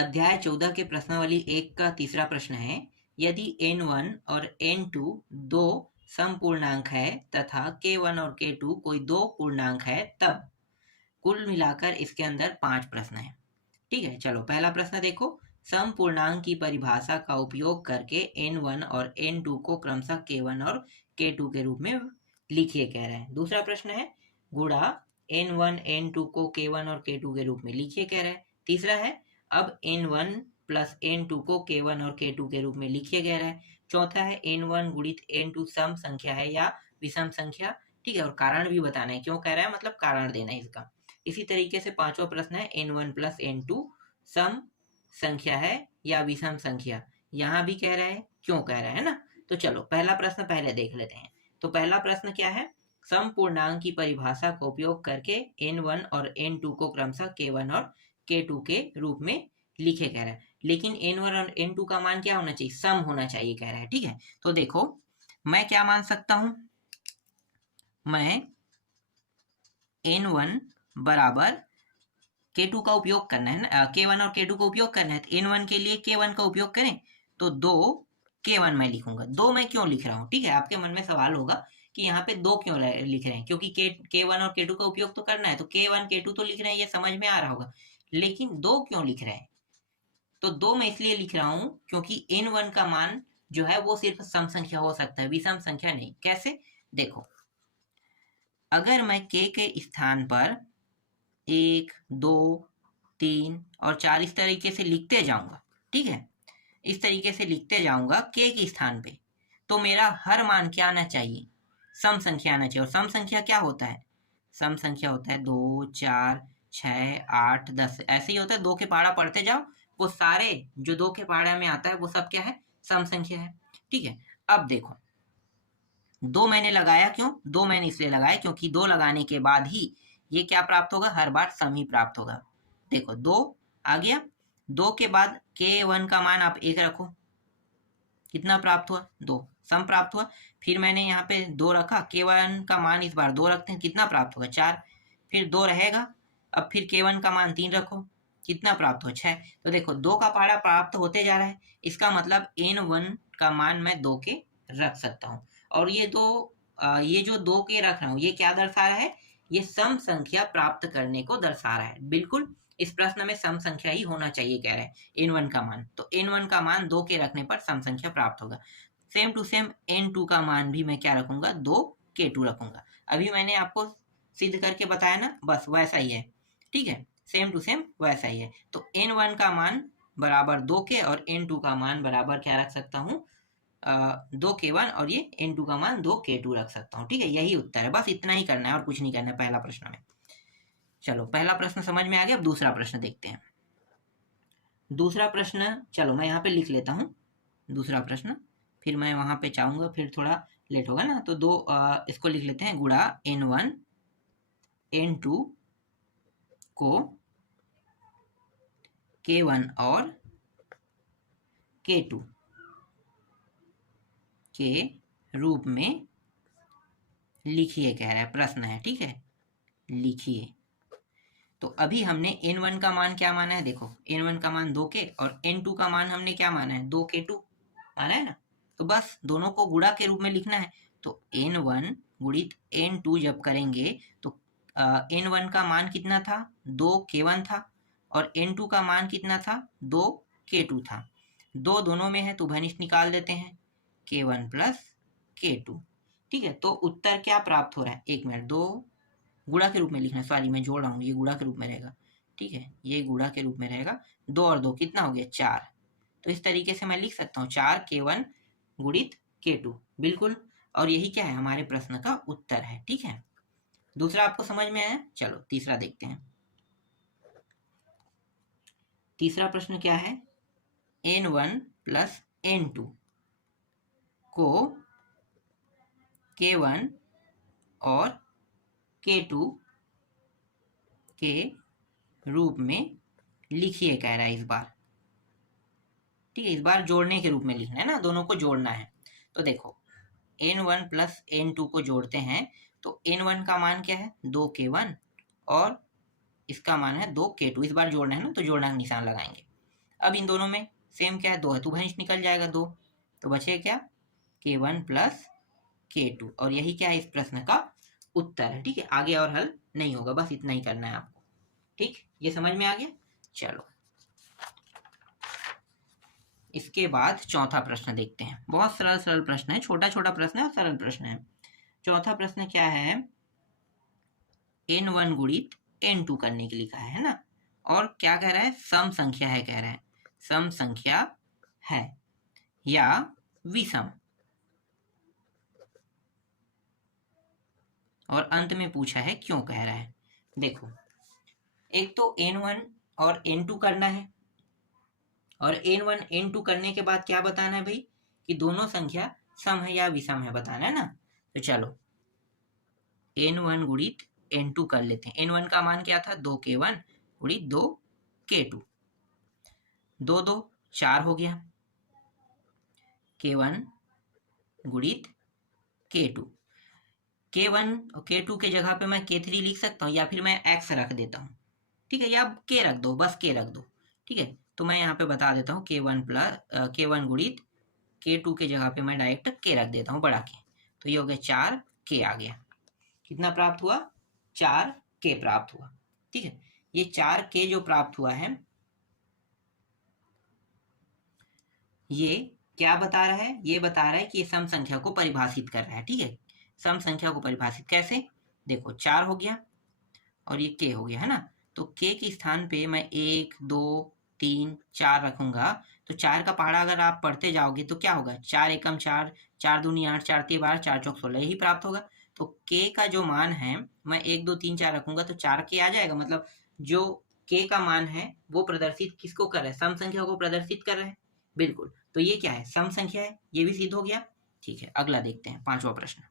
अध्याय 14 के प्रश्नावली 1 का तीसरा प्रश्न है, यदि n1 और n2 दो समपूर्णांक है तथा k1 और k2 कोई दो पूर्णांक है, तब कुल मिलाकर इसके अंदर 5 प्रश्न हैं। ठीक है, चलो पहला प्रश्न देखो। समपूर्णांक की परिभाषा का उपयोग करके n1 और n2 को क्रमशः k1 और k2 के रूप में लिखिए कह रहे हैं। दूसरा प्रश्न है, गुणा n1 n2 को k1 और k2 के रूप में लिखिए कह रहे हैं। तीसरा है, अब n1 प्लस n2 को k1 और k2 के रूप में लिखिए कह रहा है। चौथा है, n1 गुणित n2 सम संख्या है या विषम संख्या। ठीक है, और कारण भी बताना है, क्यों कह रहा है मतलब कारण देना है इसका। इसी तरीके से पांचवा प्रश्न है, n1 प्लस n2 सम संख्या है या विषम संख्या। यहां भी कह रहा है, क्यों कह रहा है ना। तो चलो पहला प्रश्न पहले देख लेते हैं। तो पहला प्रश्न क्या है, समपूर्णांक की परिभाषा का उपयोग करके n1 और n2 को क्रमशः k1 और k2 के रूप में लिखे कह रहा है। लेकिन n1 और n2 का मान क्या होना चाहिए, सम होना चाहिए कह रहा है। ठीक है, तो देखो मैं क्या मान सकता हूं, मैं n1 बराबर k2 का उपयोग करना है ना, k1 और k2 का उपयोग करना है, तो n1 के लिए k1 का उपयोग करें तो 2 k1 मैं लिखूंगा। 2 मैं क्यों लिख रहा हूँ, ठीक है, आपके मन में सवाल होगा कि यहाँ पे 2 क्यों लिख रहे हैं, क्योंकि k1 और k2 का उपयोग तो करना है, तो k1 k2 तो लिख रहे हैं, ये समझ में आ रहा होगा। लेकिन 2 क्यों लिख रहे हैं, तो 2 मैं इसलिए लिख रहा हूं क्योंकि n1 का मान जो है वो सिर्फ सम संख्या हो सकता है, विषम संख्या नहीं। कैसे, देखो अगर मैं k के स्थान पर 1 2 3 और 4 इस तरीके से लिखते जाऊंगा, ठीक है, इस तरीके से लिखते जाऊंगा k के स्थान पे, तो मेरा हर मान क्या आना चाहिए, सम संख्या आना चाहिए। और सम संख्या क्या होता है, सम संख्या होता है 2 4 6 8 10, ऐसे ही होता है। 2 के पहाड़ा पढ़ते जाओ, वो सारे जो 2 के पहाड़ा में आता है वो सब क्या है, सम संख्या है। ठीक है, अब देखो 2 मैंने लगाया, क्यों 2 मैंने इसलिए लगाया क्योंकि 2 लगाने के बाद ही ये क्या प्राप्त होगा, हर बार सम ही प्राप्त होगा। देखो 2 आ गया, 2 के बाद k1 का मान आप 1 रखो, कितना प्राप्त हुआ, 2, सम प्राप्त हुआ। फिर मैंने यहाँ पे 2 रखा, k1 का मान इस बार 2 रखते हैं, कितना प्राप्त होगा, 4। फिर 2 रहेगा, अब फिर k1 का मान 3 रखो, कितना प्राप्त हो, 6। तो देखो 2 का पहाड़ा प्राप्त होते जा रहा है, इसका मतलब n1 का मान मैं 2 के रख सकता हूँ। और ये जो 2 के रख रहा हूँ, ये क्या दर्शा रहा है, ये सम संख्या प्राप्त करने को दर्शा रहा है। बिल्कुल इस प्रश्न में सम संख्या ही होना चाहिए कह रहे हैं n1 का मान, तो n1 का मान 2 के रखने पर सम संख्या प्राप्त होगा। सेम टू सेम n2 का मान भी मैं क्या रखूंगा, 2 k2 रखूंगा। अभी मैंने आपको सिद्ध करके बताया ना, बस वैसा ही है। ठीक है, सेम टू सेम वैसा ही है। तो n1 का मान बराबर 2 के और n2 का मान बराबर क्या रख सकता हूँ, 2 k1 और ये n2 का मान 2 k2 रख सकता हूँ। ठीक है, यही उत्तर है, बस इतना ही करना है और कुछ नहीं करना है पहला प्रश्न में। चलो पहला प्रश्न समझ में आ गया, अब दूसरा प्रश्न देखते हैं। दूसरा प्रश्न चलो मैं यहाँ पे लिख लेता हूँ, दूसरा प्रश्न, फिर मैं वहां पे चाहूंगा, फिर थोड़ा लेट होगा ना, तो इसको लिख लेते हैं, गुणा n1 n2 को k1 और k2 के रूप में लिखिए कह रहा है, प्रश्न है। ठीक है, लिखिए। तो अभी हमने n1 का मान क्या माना है, देखो n1 का मान 2 के और n2 का मान हमने क्या माना है, 2 k2 माना है ना, तो बस दोनों को गुणा के रूप में लिखना है। तो n1 गुणित n2 जब करेंगे तो n1 का मान कितना था, 2 k1 था, और n2 का मान कितना था, 2 k2 था। 2 दोनों में है तो घनिष्ठ निकाल देते हैं, k1 प्लस k2। ठीक है, तो उत्तर क्या प्राप्त हो रहा है, एक मिनट, 2 गुणा के रूप में लिखना है, सॉरी मैं जोड़ रहा हूँ, ये गुणा के रूप में रहेगा। ठीक है, ये गुणा के रूप में रहेगा, 2 और 2 कितना हो गया, 4। तो इस तरीके से मैं लिख सकता हूँ 4 k1 गुणित k2, बिल्कुल। और यही क्या है, हमारे प्रश्न का उत्तर है। ठीक है, दूसरा आपको समझ में आया, चलो तीसरा देखते हैं। तीसरा प्रश्न क्या है, n1 प्लस n2 को k1 और k2 के रूप में लिखिए कह रहा है इस बार। ठीक है, इस बार जोड़ने के रूप में लिखना है ना, दोनों को जोड़ना है। तो देखो n1 प्लस n2 को जोड़ते हैं, तो n1 का मान क्या है, 2 k1 और इसका मान है 2 k2, इस बार जोड़ना है ना, तो जोड़ना का निशान लगाएंगे। अब इन दोनों में सेम क्या है, 2 है तो वहीं निकल जाएगा 2, तो बचेगा क्या K1 प्लस K2, और यही क्या है इस प्रश्न का उत्तर है। ठीक है, आगे और हल नहीं होगा, बस इतना ही करना है आपको। ठीक, ये समझ में आ गया। चलो इसके बाद चौथा प्रश्न देखते हैं। बहुत सरल सरल प्रश्न है, छोटा छोटा प्रश्न है और सरल प्रश्न है। चौथा प्रश्न क्या है, n1 गुणित n2 करने के लिखा है ना, और क्या कह रहा है, सम संख्या है, कह रहा है सम संख्या है या विषम, और अंत में पूछा है क्यों कह रहा है। देखो, एक तो n1 और n2 करना है, और n1 n2 करने के बाद क्या बताना है भाई, कि दोनों संख्या सम है या विषम है बताना है ना। तो चलो n1 गुणित n2 कर लेते हैं। n1 का मान क्या था, 2k1 गुणित 2k2, 2 2 4 हो गया, k1 गुणित k2, k1 और k2 के जगह पे मैं k3 लिख सकता हूँ, या फिर मैं x रख देता हूँ। ठीक है, या k रख दो, बस k रख दो। ठीक है, तो मैं यहाँ पे बता देता हूँ k1 गुणित k2 के जगह पे मैं डायरेक्ट k रख देता हूँ, बड़ा k, तो ये हो गया 4k आ गया। कितना प्राप्त हुआ, 4k प्राप्त हुआ। ठीक है, ये 4k जो प्राप्त हुआ है, ये क्या बता रहा है, ये बता रहा है कि ये सम संख्या को परिभाषित कर रहा है। ठीक है, सम संख्या को परिभाषित कैसे, देखो 4 हो गया और ये k हो गया है ना, तो k के स्थान पे मैं 1 2 3 4 रखूंगा, तो 4 का पहाड़ा अगर आप पढ़ते जाओगे तो क्या होगा, 4 एकम 4, 4 दूनी 8, 4 तीन 12, 4 चौक 16, यही प्राप्त होगा। तो k का जो मान है मैं 1 2 3 4 रखूंगा तो 4k आ जाएगा, मतलब जो k का मान है वो प्रदर्शित किसको कर रहा है, सम संख्या को प्रदर्शित कर रहा है। बिल्कुल, तो ये क्या है, सम संख्या है, ये भी सिद्ध हो गया। ठीक है, अगला देखते हैं, पांचवा प्रश्न।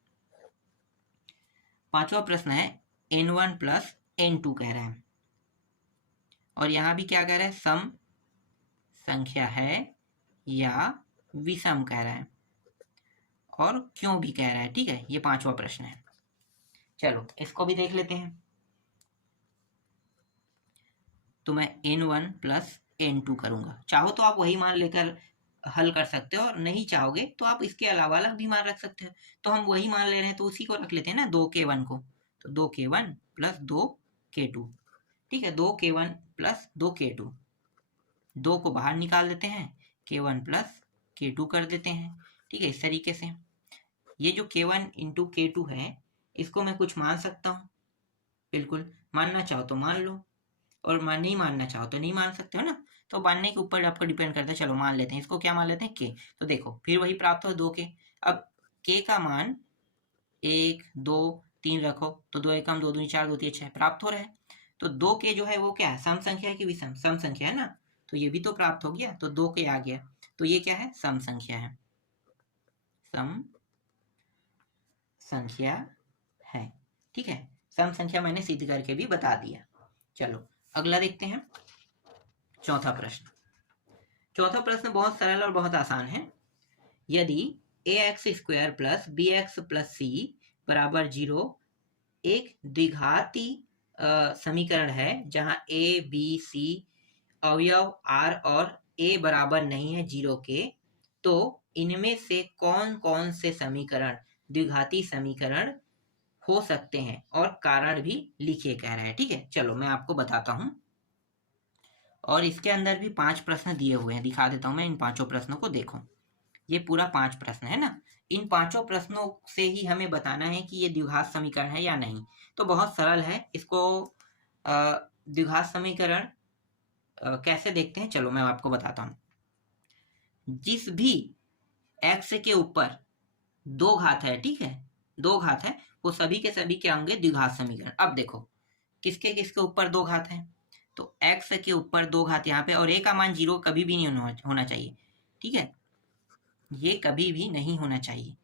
पांचवा प्रश्न है n1 प्लस n2 कह रहा है, और यहां भी क्या कह रहा है, सम संख्या है या विषम कह रहा है, और क्यों भी कह रहा है। ठीक है, ये पांचवा प्रश्न है। चलो इसको भी देख लेते हैं। तो मैं n1 प्लस n2 करूंगा, चाहो तो आप वही मान लेकर हल कर सकते हो, और नहीं चाहोगे तो आप इसके अलावा अलग भी मान रख सकते हो। तो हम वही मान ले रहे हैं तो उसी को रख लेते हैं ना, 2k1 को, तो 2k1 प्लस 2k2। ठीक है, 2k1 प्लस 2k2, 2 को बाहर निकाल देते हैं, k1 प्लस k2 कर देते हैं। ठीक है, इस तरीके से ये जो k1 इंटू k2 है, इसको मैं कुछ मान सकता हूँ, बिल्कुल, मानना चाहो तो मान लो, और नहीं मानना चाहो तो नहीं मान सकते हो ना, तो मानने के ऊपर आपको डिपेंड करता है। चलो मान लेते हैं, इसको क्या मान लेते हैं, k, तो देखो फिर वही प्राप्त हो 2k। अब k का मान 1 2 3 रखो, तो 2 एकम 2 दूनी 4 2 3 6 प्राप्त हो रहा है। तो 2k जो है वो क्या है, सम संख्या है कि विषम, सम संख्या है ना, तो ये भी तो प्राप्त हो गया, तो 2k आ गया, तो ये क्या है, सम संख्या है, सम संख्या है। ठीक है, सम संख्या मैंने सिद्ध करके भी बता दिया। चलो अगला देखते हैं, चौथा प्रश्न। चौथा प्रश्न बहुत सरल और बहुत आसान है। यदि ax square plus bx plus c बराबर 0 एक द्विघाती समीकरण है जहां a b c अवयव r और a बराबर नहीं है 0 के, तो इनमें से कौन कौन से समीकरण द्विघाती समीकरण हो सकते हैं, और कारण भी लिखिए कह रहा है। ठीक है, चलो मैं आपको बताता हूं, और इसके अंदर भी 5 प्रश्न दिए हुए हैं, दिखा देता हूं मैं इन 5 प्रश्नों को। देखो ये पूरा 5 प्रश्न है ना, इन 5 प्रश्नों से ही हमें बताना है कि ये द्विघात समीकरण है या नहीं। तो बहुत सरल है, इसको द्विघात समीकरण कैसे देखते हैं, चलो मैं आपको बताता हूँ। जिस भी x के ऊपर 2 घात है, ठीक है, 2 घात है, वो सभी के सभी क्या होंगे, द्विघात समीकरण। अब देखो किसके किसके ऊपर 2 घात है, तो x के ऊपर 2 घात यहाँ पे, और a का मान 0 कभी भी नहीं होना चाहिए। ठीक है, ये कभी भी नहीं होना चाहिए।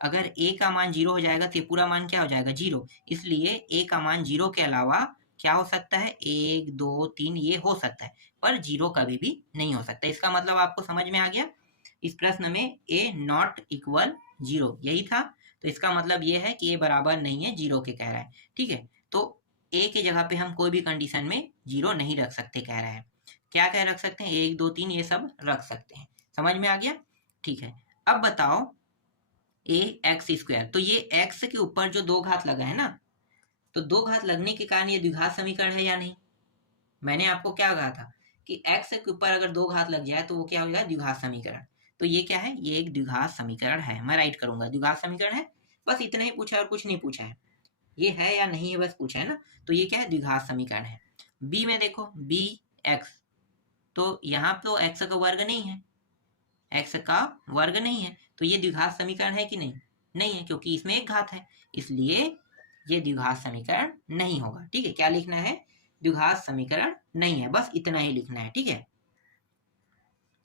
अगर a का मान 0 हो जाएगा तो ये पूरा मान क्या हो जाएगा, 0। इसलिए a का मान 0 के अलावा क्या हो सकता है, 1 2 3 ये हो सकता है, पर 0 कभी भी नहीं हो सकता। इसका मतलब आपको समझ में आ गया। इस प्रश्न में a नॉट इक्वल 0 यही था, तो इसका मतलब ये है कि a बराबर नहीं है 0 के कह रहा है। ठीक है, तो a की जगह पे हम कोई भी कंडीशन में 0 नहीं रख सकते कह रहा है। क्या क्या रख सकते हैं, 1 2 3 ये सब रख सकते हैं। समझ में आ गया? ठीक है। अब बताओ ए एक्स स्क्वायर, तो ये एक्स के ऊपर जो 2 घात लगा है ना, तो 2 घात लगने के कारण ये द्विघात समीकरण है या नहीं? मैंने आपको क्या कहा था कि x के ऊपर अगर 2 घात लग जाए तो वो क्या होगा, द्विघात समीकरण। तो ये क्या है, ये एक द्विघात समीकरण है। मैं राइट करूंगा द्विघात समीकरण है, बस इतना ही पूछा है और कुछ नहीं पूछा है, ये है या नहीं है बस पूछा है ना। तो ये क्या है, द्विघात समीकरण है। बी में देखो बी एक्स, तो यहाँ तो x का वर्ग नहीं है, x का वर्ग नहीं है, तो ये द्विघात समीकरण है कि नहीं? नहीं है, क्योंकि इसमें एक घात है, इसलिए ये द्विघात समीकरण नहीं होगा। ठीक है, क्या लिखना है, द्विघात समीकरण नहीं है, बस इतना ही लिखना है। ठीक है,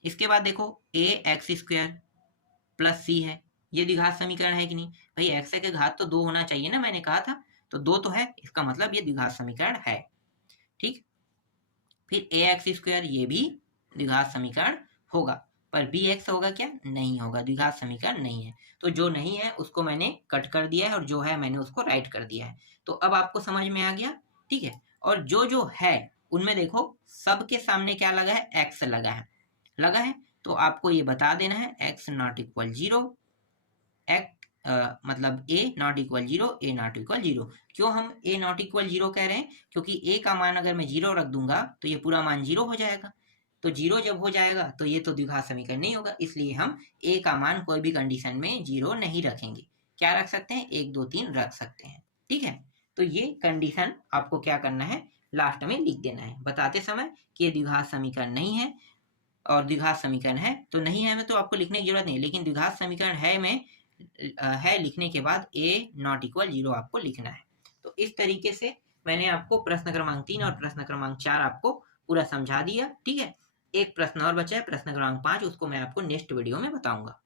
इसके बाद देखो ए एक्स स्क्वायर प्लस सी है, ये द्विघात समीकरण है कि नहीं? भाई एक्स के घात तो 2 होना चाहिए ना, मैंने कहा था, तो 2 तो है, इसका मतलब ये द्विघात समीकरण है। ठीक, फिर ए एक्स स्क्वायर, ये भी द्विघात समीकरण होगा, पर बी एक्स होगा क्या, नहीं होगा, द्विघात समीकरण नहीं है। तो जो नहीं है उसको मैंने कट कर दिया है और जो है मैंने उसको राइट कर दिया है। तो अब आपको समझ में आ गया? ठीक है, और जो जो है उनमें देखो सबके सामने क्या लगा है, एक्स लगा है, तो आपको ये बता देना है एक्स नॉट इक्वल 0, मतलब A not equal 0, A not equal 0। क्यों हम ए नॉट इक्वल 0 कह रहे हैं, क्योंकि ए का मान अगर मैं 0 रख दूंगा तो ये पूरा मान 0 हो जाएगा, तो 0 जब हो जाएगा तो ये तो द्विघात समीकरण नहीं होगा, इसलिए हम ए का मान कोई भी कंडीशन में 0 नहीं रखेंगे। क्या रख सकते हैं, 1 2 3 रख सकते हैं। ठीक है, तो ये कंडीशन आपको क्या करना है, लास्ट में लिख देना है बताते समय कि ये द्विघात समीकरण नहीं है, और द्विघात समीकरण है तो नहीं है में तो आपको लिखने की जरूरत नहीं, लेकिन द्विघात समीकरण है में है लिखने के बाद ए नॉट इक्वल 0 आपको लिखना है। तो इस तरीके से मैंने आपको प्रश्न क्रमांक 3 और प्रश्न क्रमांक 4 आपको पूरा समझा दिया। ठीक है, एक प्रश्न और बचा है, प्रश्न क्रमांक 5, उसको मैं आपको नेक्स्ट वीडियो में बताऊंगा।